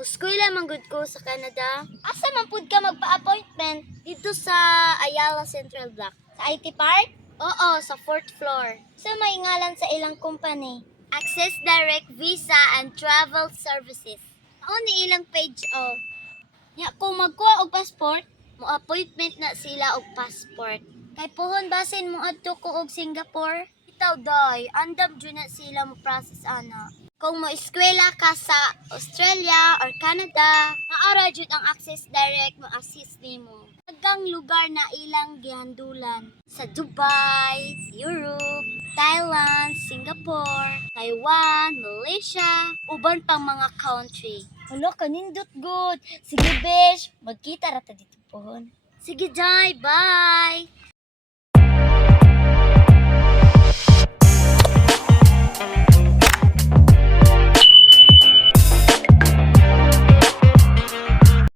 Uskwela manggod ko sa Canada. Asa man pud ka magpa-appointment? Dito sa Ayala Central Block. Sa IT Park? Oo, sa 4th floor. Sa may ngalan sa ilang company? Access Direct Visa and Travel Services. Mao ni ilang page oh. Nya kung magkuha og passport, Mo appointment na sila og passport. kay puhon basin mo adto ko og Singapore. Itaw day, andam jud na sila mo process ana. Kung mo eskwela ka sa Australia or Canada, maara jud ang Access Direct mo assist nimo. Daghang lugar na ilang gihandulan sa Dubai, Europe, Thailand, Singapore, Taiwan, Malaysia, uban pang mga country. Ulo kanindot good. Sige besh, magkita ra ta dito puhon. Sige, Jai, bye!